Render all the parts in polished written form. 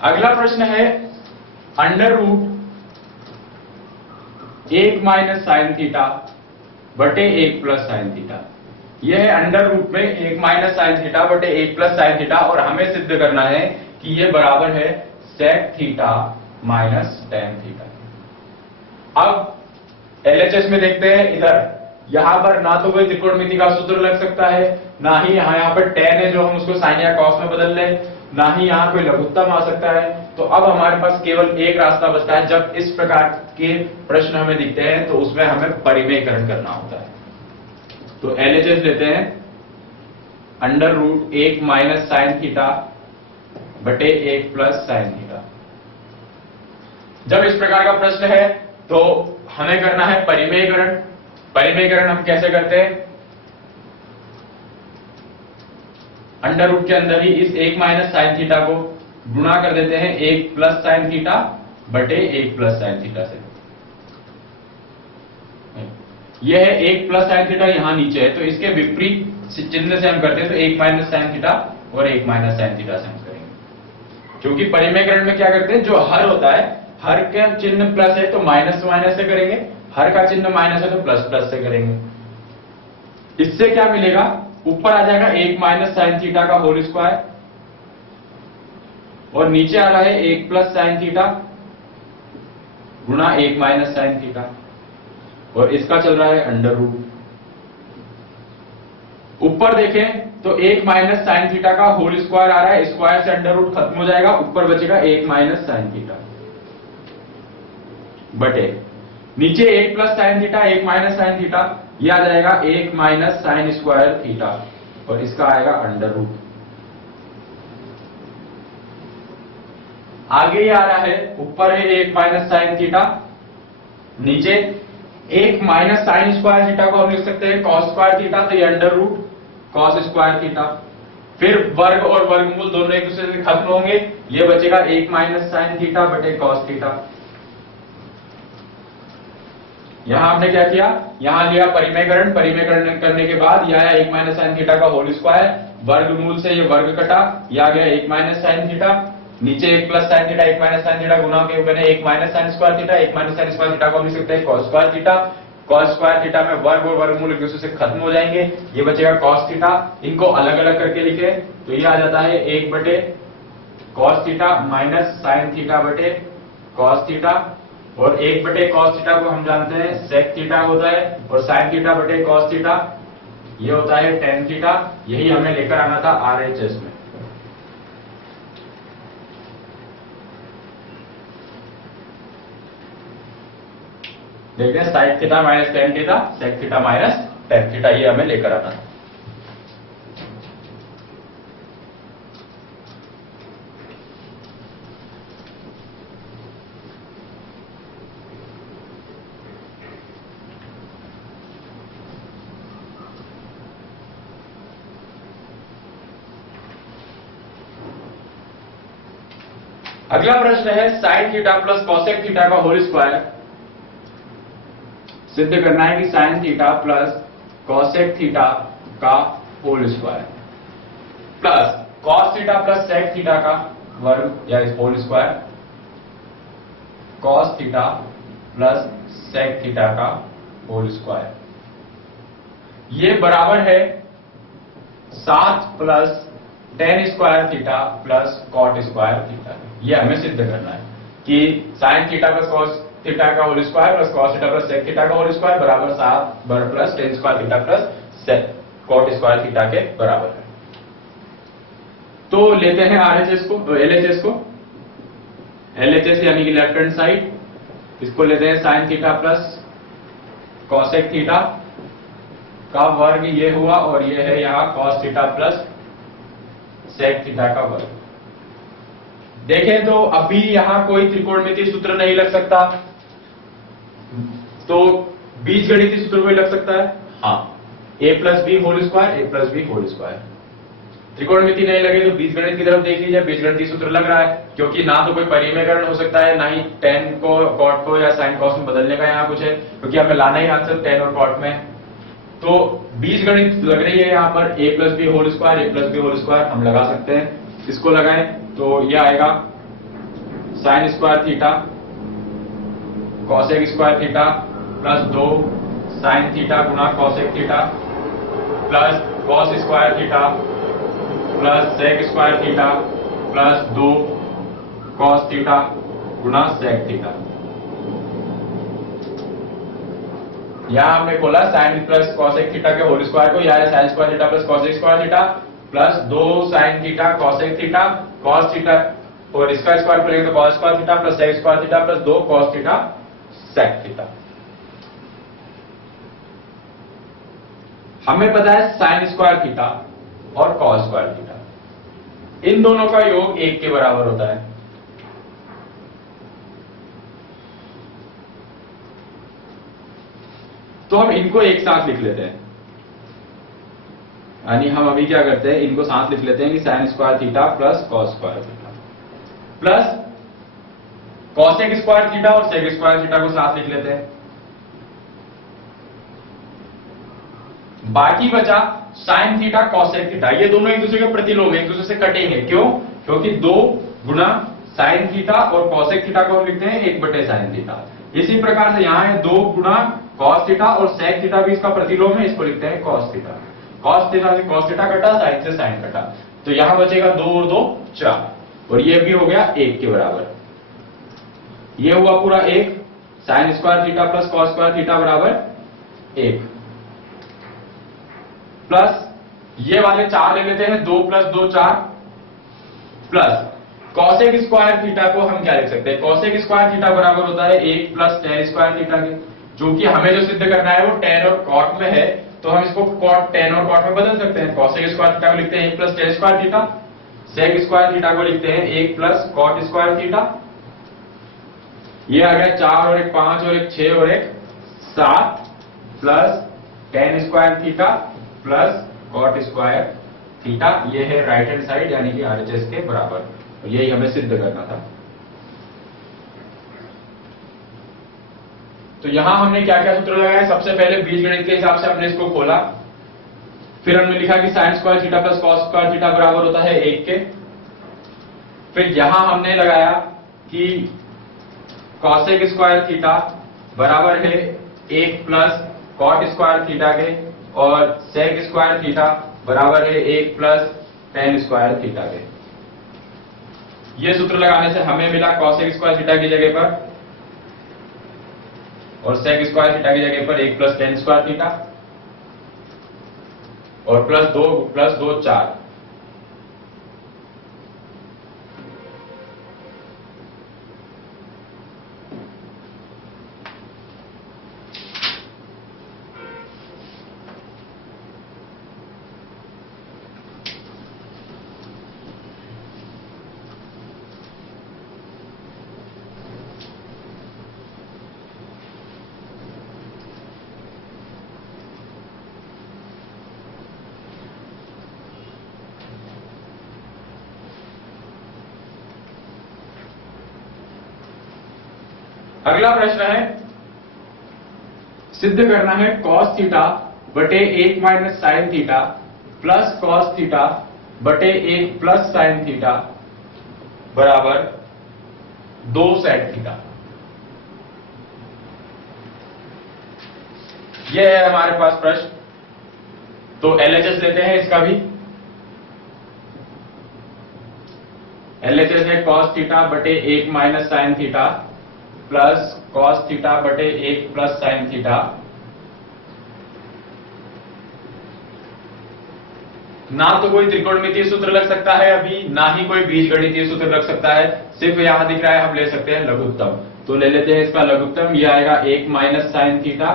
अगला प्रश्न है under root 1 minus sine theta बटे 1 प्लस साइन थीटा। यह है अंडर रूट में 1 माइनस साइन थीटा बटे 1 प्लस साइन थीटा, और हमें सिद्ध करना है कि यह बराबर है sec theta minus tan theta. अब एलएचएस में देखते हैं, इधर यहां पर ना तो कोई त्रिकोणमिति का सूत्र लग सकता है, ना ही यहाँ पर टेन है जो हम उसको साइन या कॉस में बदल लें, ना ही यहाँ कोई लघुत्तम आ सकता है। तो अब हमारे पास केवल एक रास्ता बचता है, जब इस प्रकार के प्रश्न हमें दिखते हैं तो उसमें हमें परिमेयकरण करना होता है। तो एलएचएस लेते हैं under root 1 minus sine theta बटे 1 प्लस साइन थीटा। जब इस प्रकार का प्रश्न है तो हमें करना है परिमेयकरण। परिमेयकरण हम कैसे करते हैं, अंडर रूट के अंदर ही इस 1 माइनस साइन थीटा को गुणा कर देते हैं 1 प्लस साइन थीटा बटे 1 प्लस साइन थीटा से। यह है 1 प्लस साइन थीटा, यहां नीचे है, तो इसके विपरीत चिन्ह से हम करते हैं तो 1 माइनस साइन थीटा और 1 माइनस साइन थीटा से हम करेंगे। क्योंकि परिमेयकरण में क्या करते हैं, जो हर होता है, हर का चिन्ह प्लस है तो माइनस माइनस से करेंगे, हर का चिन्ह माइनस है तो प्लस प्लस से करेंगे। इससे क्या मिलेगा, ऊपर आ जाएगा 1 माइनस साइन थीटा का होल स्क्वायर, और नीचे आ रहा है 1 प्लस साइन थीटा गुणा 1 माइनस साइन थीटा, और इसका चल रहा है अंडर रूट। ऊपर देखें तो 1 माइनस साइन थीटा का होल स्क्वायर आ रहा है, स्क्वायर से अंडर रूट खत्म हो जाएगा, ऊपर बचेगा 1 माइनस साइन थीटा बटे नीचे 1 plus sine theta 1 minus sine theta, यह आ जाएगा 1 माइनस साइन स्क्वायर थीटा, और इसका आएगा अंडर रूट। आगे ये आ रहा है, ऊपर है 1 माइनस साइन थीटा, नीचे 1 माइनस साइन स्क्वायर थीटा को हम लिख सकते हैं कॉस स्क्वायर थीटा, तो ये under root cos square theta. फिर वर्ग और वर्गमूल दोनों एक दूसरे से खत्म होंगे, ये बचेगा 1 माइनस साइन थीटा बटे कॉस थीटा। यहां हमने क्या किया, यहां लिया परिमेयकरण, परिमेयकरण करने के बाद यह आया 1 माइनस साइन थीटा का होल स्क्वायर, वर्गमूल से ये वर्ग कटा, यह आ गया 1 माइनस साइन थीटा, नीचे 1 plus sine theta 1 minus sine theta गुणा के बने 1 minus sine square theta, 1 minus sine square theta को हम लिख सकते हैं cos square theta. Cos square theta में वर्ग और वर्गमूल एक दूसरे से खत्म हो जाएंगे, ये बचेगा कॉस थीटा। इनको अलग अलग करके लिखे तो ये आ जाता है 1 बटे cos theta minus sine theta बटे कॉस थीटा, और 1 बटे कॉस थीटा को हम जानते हैं सेक थीटा होता है, और साइन थीटा बटे कॉस थीटा ये होता है टेन थीटा। यही हमें लेकर आना था आरएचएस में। देखते हैं sine theta minus tan theta, sec theta minus tan theta, ये हमें लेकर आना था। अगला प्रश्न है sine theta plus cosec theta का होल स्क्वायर सिद्ध करना है कि sine theta plus cosec theta का whole square plus cos theta plus sec theta का वर्ग या whole square, cos theta plus sec theta का होल स्क्वायर, ये बराबर है 7 plus tan square theta plus cot square theta. ये हमें सिद्ध करना है कि sine theta plus cos theta का whole square plus cos theta plus sec theta का होल स्क्वायर बराबर 7 plus tan square theta plus sec cot square theta के बराबर है। तो लेते हैं आरएचएस को, एलएचएस को, एलएचएस यानी कि लेफ्ट हैंड साइड, इसको लेते हैं sine theta plus cosec theta का वर्ग ये हुआ, और ये है यहां cos theta plus sec theta का वर्ग। देखें तो अभी यहां कोई त्रिकोणमितीय सूत्र नहीं लग सकता, तो बीजगणितीय सूत्र कोई लग सकता है, हाँ, a plus B whole square, a plus B whole square. त्रिकोणमिति नहीं लगे तो बीजगणित की तरफ देख लीजिए, बीजगणितीय सूत्र लग रहा है, क्योंकि ना तो कोई परिमेयकरण हो सकता है, ना ही टेन को कॉट को या साइन कॉस में बदलने का यहाँ कुछ है, क्योंकि हमें लाना ही आंसर टेन और कॉट में। तो बीजगणित लग रही है यहाँ पर a plus B whole square, a plus B whole square हम लगा सकते हैं, इसको लगाएं तो ये आएगा sine square theta cosec square theta plus 2 sine theta गुना cosec theta plus cos square theta plus sec square theta plus 2 cos theta गुना सेक थीटा। यहां हमने खोला साइन प्लस कॉसेक थीटा के होल स्क्वायर को, यह है sine square theta plus cosec square theta plus 2 sine theta cosec theta cos theta और इसका स्क्वायर करेंगे तो cos square theta plus sec square theta plus 2 cos theta sec theta. हमें पता है साइन स्क्वायर थीटा और कॉस स्क्वायर थीटा, इन दोनों का योग 1 के बराबर होता है। तो हम इनको एक साथ लिख लेते हैं, यानी हम अभी क्या करते हैं, इनको साथ लिख लेते हैं कि sign square theta plus cos square theta plus cosec square theta और सेक स्क्वायर थीटा को साथ लिख लेते हैं। बाकी बचा साइन थीटा कॉसेक थीटा, ये दोनों एक दूसरे के प्रतिलोम एक दूसरे से कटेंगे। क्यों? क्योंकि 2 गुना साइन थीटा और कॉसेक थीटा को हम लिखते हैं 1/साइन थीटा। इसी प्रकार से यहां है 2 गुना कॉस थीटा और सेक थीटा भी इसका प्रतिलोम है, इसको लिखते हैं कॉस थीटा। कॉस थीटा से कॉस थीटा कटा, साइन से साइन कटा, तो यहां बचेगा 2 और 2 4 और ये भी हो गया 1 के बराबर। ये हुआ पूरा 1, sign square theta plus cos square theta बराबर 1 प्लस ये वाले 4 ले लेते हैं, 2 plus 2 4 plus cosec square theta को हम क्या लिख सकते हैं, कॉसेक स्क्वायर थीटा बराबर होता है 1 प्लस tan स्क्वायर थीटा के, जो कि हमें जो सिद्ध करना है वो tan और cot में है, तो हम इसको cot tan और cot में बदल सकते हैं। कॉसेक स्क्वायर थीटा को लिखते हैं 1 plus tan square theta, sec square theta को लिखते हैं 1 प्लस cot स्क्वायर थीटा। ये आ गया 4 और 1 5 और 1 6 और 1 7 plus tan square theta plus cot square theta. ये है राइट हैंड साइड यानी कि RHS के बराबर, और यही हमें सिद्ध करना था। तो यहां हमने क्या क्या सूत्र लगाया, सबसे पहले बीजगणित के हिसाब से हमने इसको खोला, फिर हमने लिखा कि sign square theta plus cos square theta बराबर होता है 1 के। फिर यहां हमने लगाया कि कॉसेक स्क्वायर थीटा बराबर है 1 प्लस कॉट स्क्वायर थीटा के और सेक स्क्वायर थीटा बराबर है 1 प्लस tan स्क्वायर थीटा के। ये सूत्र लगाने से हमें मिला कॉसेक स्क्वायर थीटा की जगह पर और सेक स्क्वायर थीटा की जगह पर 1 प्लस tan स्क्वायर थीटा और प्लस 2 4। अगला प्रश्न है, सिद्ध करना है cos थीटा बटे 1 minus sine theta plus cos theta बटे 1 प्लस साइन थीटा बराबर 2 सेक थीटा। यह है हमारे पास प्रश्न। तो LHS लेते हैं इसका भी। LHS है cos थीटा बटे 1 minus sine theta plus cos theta बटे 1 प्लस साइन थीटा ना तो कोई त्रिकोणमितीय सूत्र लग सकता है अभी, ना ही कोई बीजगणितीय सूत्र लग सकता है, सिर्फ यहां दिख रहा है हम ले सकते हैं लघुत्तम। तो ले लेते हैं इसका लघुत्तम, यह आएगा 1 माइनस साइन थीटा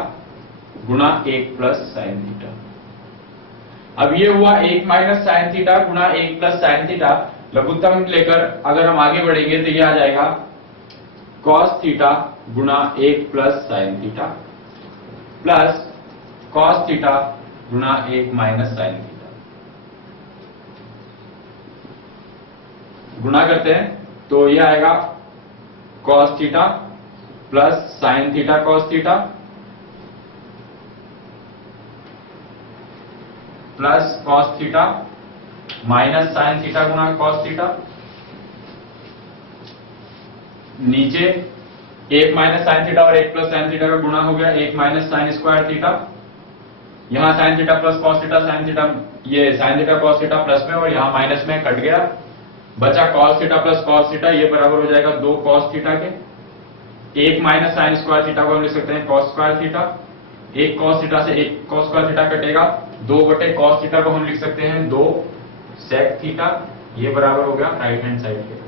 गुना 1 प्लस साइन थीटा। अब ये हुआ 1 माइनस साइन थीटा गुना 1 प्लस साइन थीटा। लघुत्तम लेकर अगर हम आगे बढ़ेंगे तो यह आ जाएगा cos थीटा गुना 1 plus sine theta plus cos theta गुना 1 माइनस साइन थीटा। गुना करते हैं तो यह आएगा cos theta plus sine theta cos theta plus cos theta minus sine theta गुना cos थीटा नीचे एक माइनस साइन थीटा और एक प्लस साइन थीटा का गुणा हो गया, एक माइनस साइन स्क्वायर थीटा, यहाँ sine theta plus cos theta, sine theta ये sine theta cos theta plus में और यहाँ माइनस में कट गया, बचा cos theta plus cos theta, ये बराबर हो जाएगा 2 कॉस थीटा के, एक माइनस साइन स्क्वायर थीटा को हम लिख सकते हैं कॉस स्क्वायर थीटा, एक कॉस थीटा से एक कॉस स्क्वायर थीटा कटेगा, 2 बटे कॉस थीटा को हम लिख सकते हैं 2 सेक थीटा, ये बराबर हो गया राइट हैंड साइड के।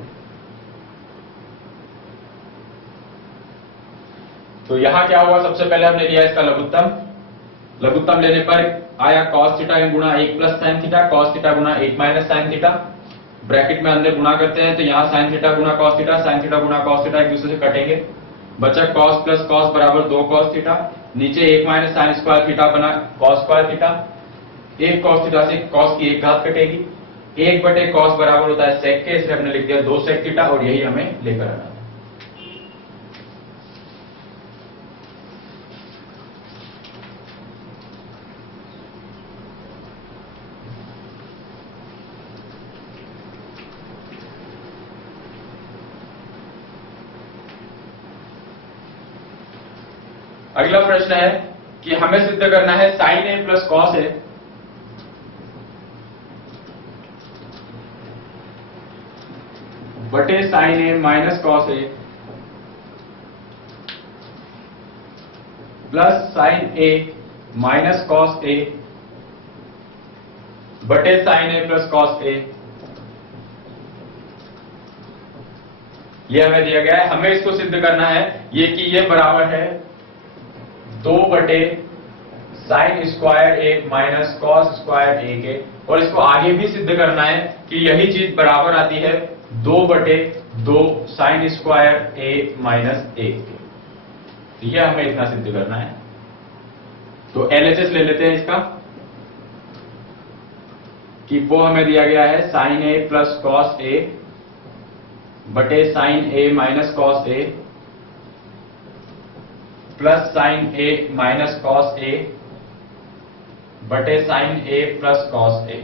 तो यहां क्या हुआ, सबसे पहले हमने लिया इसका लघुत्तम, लघुत्तम लेने पर आया cos थीटा गुणा 1 plus sine theta, cos theta गुणा 1 माइनस साइन थीटा, ब्रैकेट में अंदर गुणा करते हैं तो यहाँ साइन थीटा गुणा cos थीटा, साइन थीटा गुणा cos थीटा एक दूसरे से कटेंगे, बचा cos प्लस cos बराबर 2 cos थीटा, नीचे 1 माइनस साइन स्क्वायर थीटा बना cos स्क्वायर थीटा, एक cos थीटा से cos की एक घात कटेगी, 1 बटे cos बराबर होता है sec के, इसलिए हमने लिख दिया 2 sec थीटा और यही हमें लेकर आना है। अगला प्रश्न है कि हमें सिद्ध करना है sign A plus cos A बटे sine A minus cos A plus sign A minus cos A बटे sine A plus cos A, यह हमें दिया गया है। हमें इसको सिद्ध करना है ये कि ये बराबर है 2 बटे sign square A minus cos square ए के, और इसको आगे भी सिद्ध करना है कि यही चीज बराबर आती है 2 बटे 2 साइन स्क्वायर ए माइनस ए के। तो यह हमें इतना सिद्ध करना है। तो एलएचएस ले लेते हैं इसका कि वो हमें दिया गया है sign A plus cos A बटे sine A minus cos A plus sign A minus cos A बटे sine A plus cos A.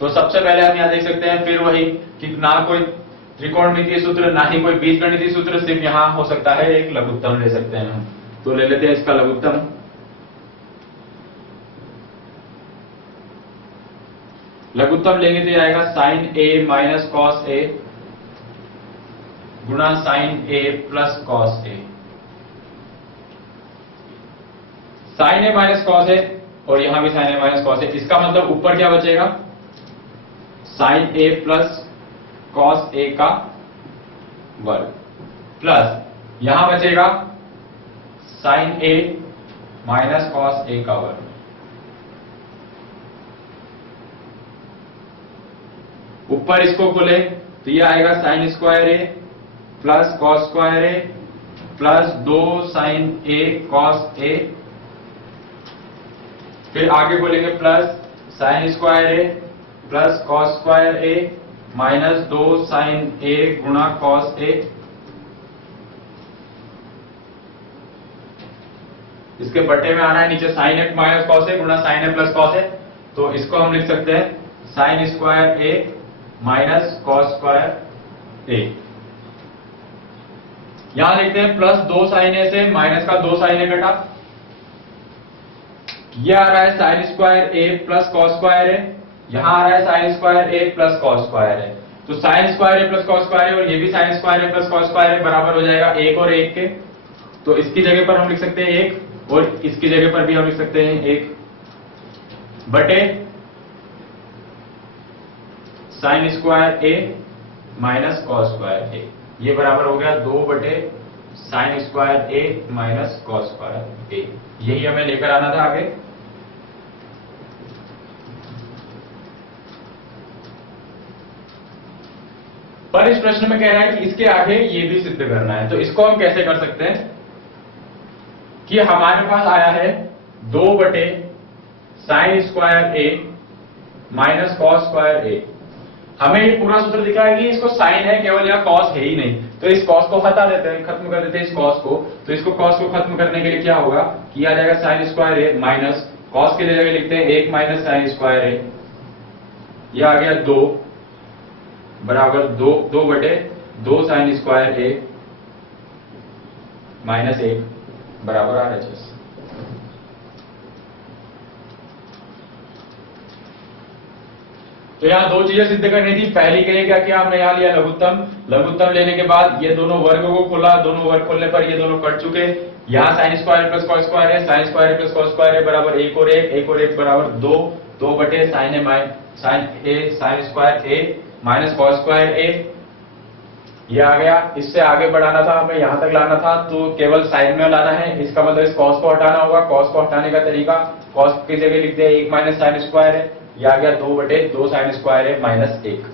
तो सबसे पहले हम यहां देख सकते हैं फिर वही कि ना कोई त्रिकोणमितीय सूत्र ना ही कोई बीजगणितीय सूत्र, सिर्फ यहां हो सकता है एक लघुत्तम ले सकते हैं हम। तो ले लेते हैं इसका लघुत्तम। लघुत्तम लेंगे तो ये आएगा sign A minus cos A गुणा sign A plus cos A. Sign A minus cos A और यहां भी sign A minus cos A, इसका मतलब ऊपर क्या बचेगा sign A plus cos A का वर्ग प्लस यहां बचेगा sign A minus cos A का वर्ग। ऊपर इसको खोले तो ये आएगा sine square A plus cos square A plus 2 sign A cos A, फिर आगे बोलेंगे plus sign square A plus cos square A minus 2 sign ए गुणा कॉस ए। इसके बटे में आना है नीचे sign A minus cos A गुणा sign A plus cos A, तो इसको हम लिख सकते हैं sign square A minus cos square ए। यहां लिखते हैं प्लस 2 साइन ए से माइनस का 2 साइन ए कटा, यह आ रहा है साइन स्क्वायर ए प्लस कॉस स्क्वायर ए, यहां आ रहा है साइन स्क्वायर ए प्लस कॉस स्क्वायर ए। तो साइन स्क्वायर ए प्लस कॉस स्क्वायर ए और ये भी साइन स्क्वायर ए प्लस कॉस स्क्वायर ए बराबर हो जाएगा 1 और 1 के। तो इसकी जगह पर हम लिख सकते हैं 1 और इसकी जगह पर भी हम लिख सकते हैं 1 बटे sign square A minus cos square A, ये बराबर हो गया 2 बटे sign square A minus cos square ए। यही हमें लेकर आना था आगे। पर इस प्रश्न में कह रहा है कि इसके आगे ये भी सिद्ध करना है। तो इसको हम कैसे कर सकते हैं कि हमारे पास आया है 2 बटे sign square A minus cos square ए। हमें ये पूरा सूत्र दिखा है कि इसको साइन है केवल, यहाँ कॉस है ही नहीं, तो इस कॉस को हटा देते हैं, खत्म कर देते हैं इस कॉस को। तो इसको कॉस को खत्म करने के लिए क्या होगा कि आ जाएगा sign square A minus cos के लिए जगह लिखते हैं 1 माइनस साइन स्क्वायर ए, यह आ गया 2 बराबर 2 साइन स्क्वायर ए माइनस 1 बराबर RHS। तो यहाँ दो चीजें सिद्ध करनी थी। पहली के लिए क्या किया हमने, यहाँ लिया लघुत्तम। लघुत्तम लेने के बाद ये दोनों वर्ग को खोला, दोनों वर्ग खोलने पर ये दोनों कट चुके। यहाँ sine square plus cos square है, sine square plus cos square है बराबर 1 और 1 बराबर 2 बटे sine A sine square A minus cos square A. ये आ गया। इससे आगे बढ़ाना था हमें, यहां तक लाना था, तो केवल साइन में लाना है। इसका मतलब इस कॉस को हटाना होगा। कॉस को हटाने का तरीका, कॉस की जगह लिखते हैं 1 माइनस साइन स्क्वायर है। ये आ गया 2 बटे 2 साइन स्क्वायर है माइनस 1।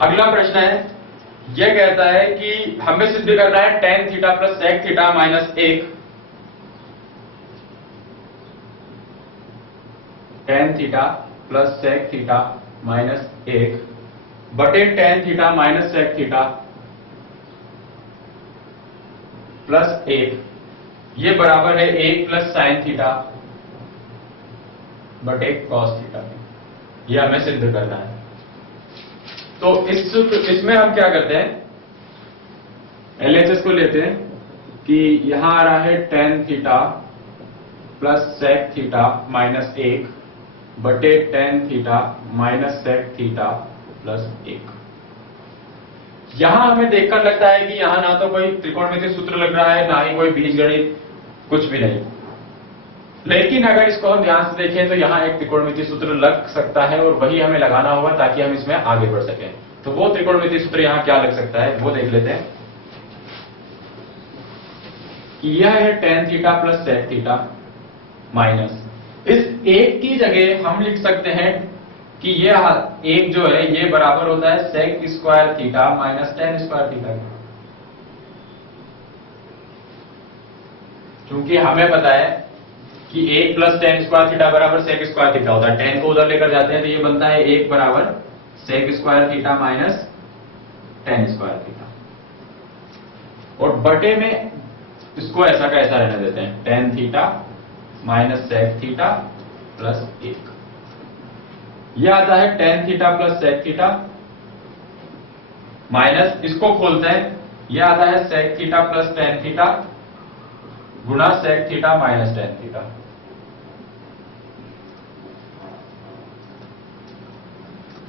अगला प्रश्न है, यह कहता है कि हमें सिद्ध करना है tan theta plus sec theta minus 1, tan theta plus sec theta minus 1 बटे tan theta minus sec theta plus 1, ये बराबर है 1 प्लस साइन थीटा बटे cos थीटा। यह हमें सिद्ध करना है। तो इसमें हम क्या करते हैं, LHS को लेते हैं कि यहां आ रहा है tan theta plus sec theta minus 1 बटे tan theta minus sec theta plus 1। यहां हमें देखकर लगता है कि यहां ना तो कोई त्रिकोणमितीय सूत्र लग रहा है, ना ही कोई बीजगणित, कुछ भी नहीं। लेकिन अगर इसको हम ध्यान से देखें तो यहाँ एक त्रिकोणमितीय सूत्र लग सकता है और वही हमें लगाना होगा ताकि हम इसमें आगे बढ़ सकें। तो वो त्रिकोणमितीय सूत्र यहाँ क्या लग सकता है वो देख लेते हैं कि यह है tan theta plus sec theta minus इस एक की जगह हम लिख सकते हैं कि यह एक जो है ये बराबर होता है sec square theta minus tan square theta. क्योंकि हमें पता है कि 1 प्लस tan स्क्वायर थीटा बराबर sec स्क्वायर थीटा होता है। tan को उधर लेकर जाते हैं तो ये बनता है 1 बराबर sec square theta minus tan square theta, और बटे में इसको ऐसा का ऐसा रहने देते हैं tan theta minus sec theta plus 1। यह आता है tan theta plus sec theta minus, इसको खोलते हैं, यह आता है sec theta plus tan theta गुणा sec theta minus tan theta.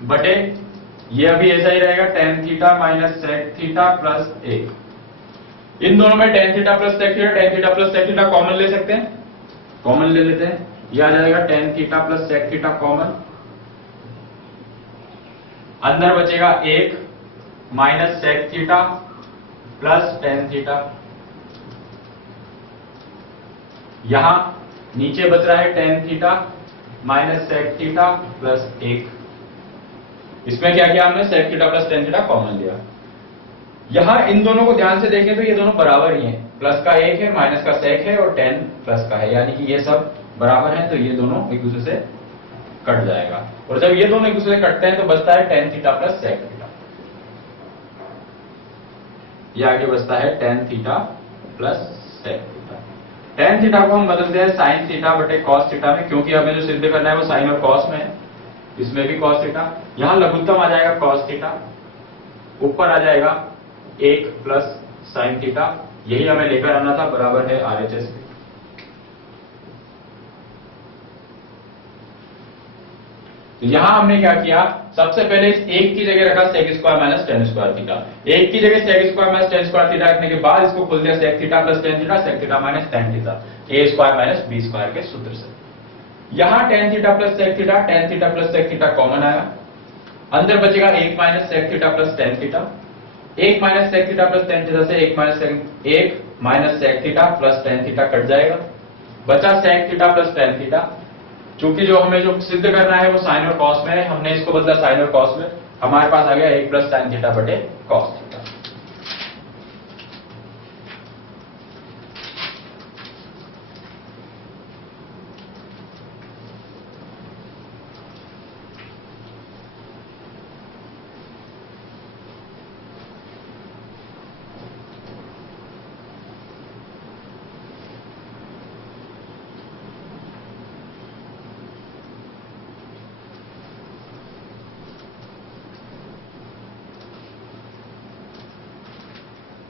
बटे ये अभी ऐसा ही रहेगा tan theta minus sec theta plus 1। इन दोनों में tan theta plus sec theta, tan theta plus sec theta common ले सकते हैं, कॉमन ले लेते हैं। यह आ जाएगा tan theta plus sec theta common, अंदर बचेगा 1 minus sec theta plus tan theta. यहां नीचे बच रहा है tan theta minus sec theta plus 1। इसमें क्या किया हमने, sec theta plus tan theta common लिया। यहां इन दोनों को ध्यान से देखें तो ये दोनों बराबर ही हैं, प्लस का 1 है, माइनस का sec है और tan प्लस का है, यानी कि ये सब बराबर हैं। तो ये दोनों एक दूसरे से कट जाएगा, और जब ये दोनों एक दूसरे से कटते हैं तो बचता है tan theta plus sec theta. ये आगे बचता है tan theta plus sec theta. tan theta को हम बदलते हैं sin थीटा बटे cos थीटा में, क्योंकि हमें जो सिद्ध करना है वो sin और cos में है। इसमें भी cos थीटा, यहां लघुत्तम आ जाएगा cos थीटा, ऊपर आ जाएगा 1 प्लस sin थीटा, यही हमें लेकर आना था, बराबर है RHS के। तो यहां हमने क्या किया, सबसे पहले इस एक की जगह रखा sec square minus tan square theta. एक की जगह sec square minus tan square theta रखने के बाद इसको खोल दिया sec theta plus tan theta, sec theta minus tan theta, a square minus b square के सूत्र से। यहां tan theta plus sec theta, tan theta plus sec theta common आया, अंदर बचेगा 1 minus sec theta plus tan theta. 1 minus sec theta plus tan theta से 1 minus sec theta plus tan theta cut जाएगा, बचा sec theta plus tan theta. चूंकि जो हमें जो सिद्ध करना है वो साइन और कॉस में है, हमने इसको बदला साइन और कॉस में, हमारे पास आ गया 1 प्लस साइन थीटा बटे कॉस थीटा।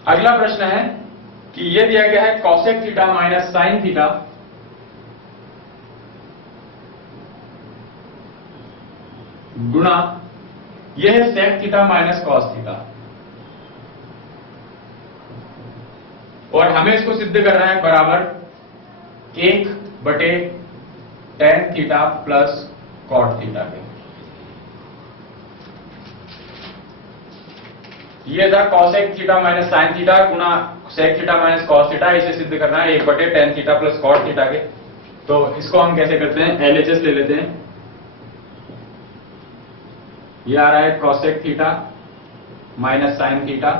अगला प्रश्न है कि यह दिया गया है cosec theta minus sine theta गुणा यह है sec theta minus cos theta, और हमें इसको सिद्ध करना है बराबर 1 बटे tan theta plus cot theta के। ये था cosec theta minus sine theta गुणा sec theta minus cos theta, इसे सिद्ध करना है 1 बटे tan theta plus cot theta के। तो इसको हम कैसे करते हैं, एलएचएस ले लेते हैं। ये आ रहा है cosec theta minus sine theta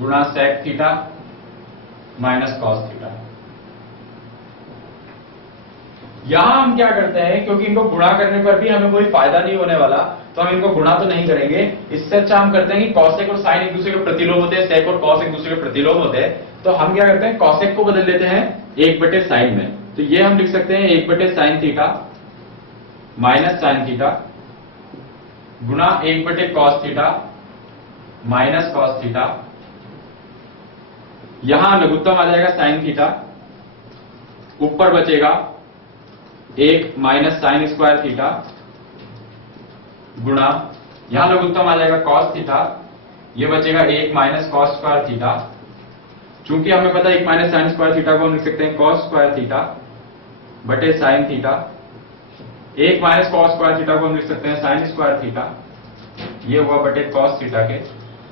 गुणा sec theta minus cos theta. यहां हम क्या करते हैं, क्योंकि इनको गुणा करने पर भी हमें कोई फायदा नहीं होने वाला, तो हम इनको गुणा तो नहीं करेंगे। इससे अच्छा हम करते हैं कि कॉसेक और साइन एक दूसरे के प्रतिलोम होते हैं, सेक और कॉस एक दूसरे के प्रतिलोम होते हैं। तो हम क्या करते हैं, कॉसेक को बदल लेते हैं 1 बटे साइन में। तो ये हम लिख सकते हैं 1 बटे sign theta minus sine theta गुणा 1 बटे cos theta minus cos theta. यहां लघुत्तम आ जाएगा साइन थीटा, ऊपर बचेगा 1 माइनस साइन स्क्वायर थीटा गुणा यहां लघुत्तम आ जाएगा कॉस थीटा, ये बचेगा 1 माइनस कॉस स्क्वायर थीटा। चूंकि हमें पता है 1 माइनस साइन स्क्वायर थीटा को हम लिख सकते हैं कॉस स्क्वायर थीटा बटे sine theta, 1 minus cos square theta को हम लिख सकते हैं साइन स्क्वायर थीटा, ये हुआ बटे कॉस थीटा के।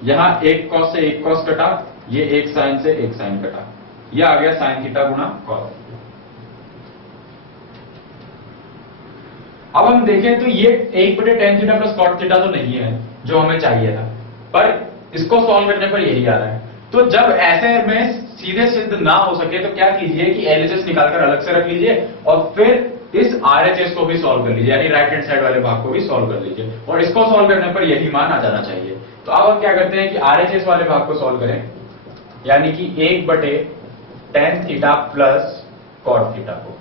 यहां 1 कॉस से 1 कॉस कटा, ये 1 साइन से 1 साइन कटा, यह आ गया साइन थीटा गुणा कॉस। अब हम देखें तो ये 1 बटे tan theta plus cot theta तो नहीं है जो हमें चाहिए था, पर इसको सॉल्व करने पर यही आ रहा है। तो जब ऐसे में सीधे सिद्ध ना हो सके तो क्या कीजिए कि एलएचएस निकालकर अलग से रख लीजिए और फिर इस आरएचएस को भी सॉल्व कर लीजिए, यानी राइट हैंड साइड वाले भाग को भी सॉल्व कर लीजिए, और इसको सॉल्व करने पर यही मान आ जाना चाहिए। तो अब हम क्या करते हैं कि आरएचएस वाले भाग को सॉल्व करें, यानी कि 1 बटे tan theta plus cot theta को।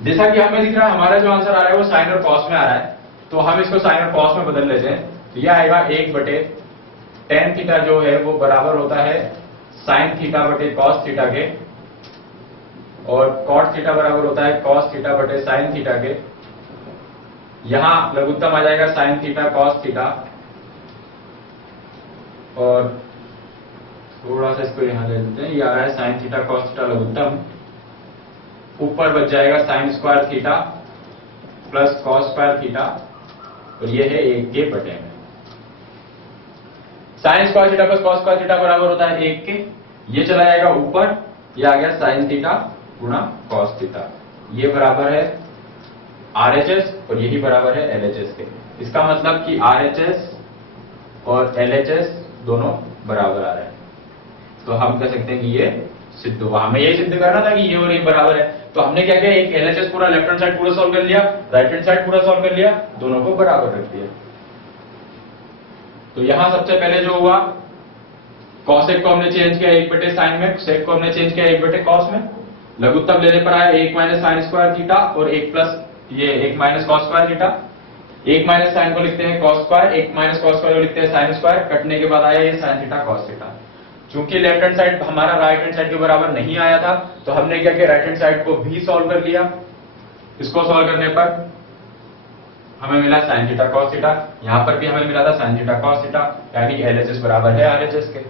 जैसा कि हमें दिख रहा है हमारा जो आंसर आ रहा है वो साइन और कॉस में आ रहा है, तो हम इसको साइन और कॉस में बदल लेते हैं। तो यह आएगा 1 बटे टेन थीटा जो है वो बराबर होता है साइन थीटा बटे कॉस थीटा के, और कॉट थीटा बराबर होता है कॉस थीटा बटे साइन थीटा के। यहां लघुत्तम आ जाएगा साइन थीटा कॉस थीटा, और थोड़ा सा इसको यहां ले लेते हैं, ये आ रहा है साइन थीटा कॉस थीटा लघुत्तम, ऊपर बच जाएगा sign square theta plus cos square theta, और ये है 1 के बटे में। Sign square theta plus cos square theta बराबर होता है 1 के, ये चला जाएगा ऊपर, ये आ गया साइन थीटा गुणा कॉस थीटा, ये बराबर है आरएचएस और यही बराबर है एलएचएस के। इसका मतलब कि आरएचएस और एलएचएस दोनों बराबर आ रहे हैं, तो हम कह सकते हैं कि ये सिद्ध हुआ। हमें ये सिद्ध करना था कि ये और ये बराबर है, तो हमने क्या किया, एक एलएचएस पूरा लेफ्ट हैंड साइड पूरा सॉल्व कर लिया, राइट हैंड साइड पूरा सॉल्व कर लिया, दोनों को बराबर रख दिया। तो यहां सबसे पहले जो हुआ, कॉसेक को हमने चेंज किया 1 बटे साइन में, सेक को हमने चेंज किया 1 बटे कॉस में, लघुत्तम लेने पर आया 1 माइनस साइन स्क्वायर थीटा और 1 प्लस ये 1 minus cos square theta. 1 minus sine को लिखते हैं cos square, 1 minus cos square को लिखते हैं साइन स्क्वायर, कटने के बाद आया ये साइन थीटा कॉस थीटा। चूंकि लेफ्ट हैंड साइड हमारा राइट हैंड साइड के बराबर नहीं आया था, तो हमने क्या किया, राइट हैंड साइड को भी सॉल्व कर लिया। इसको सॉल्व करने पर हमें मिला साइन थीटा कॉस थीटा, यहां पर भी हमें मिला था साइन थीटा कॉस थीटा, यानी एलएचएस बराबर है आरएचएस के।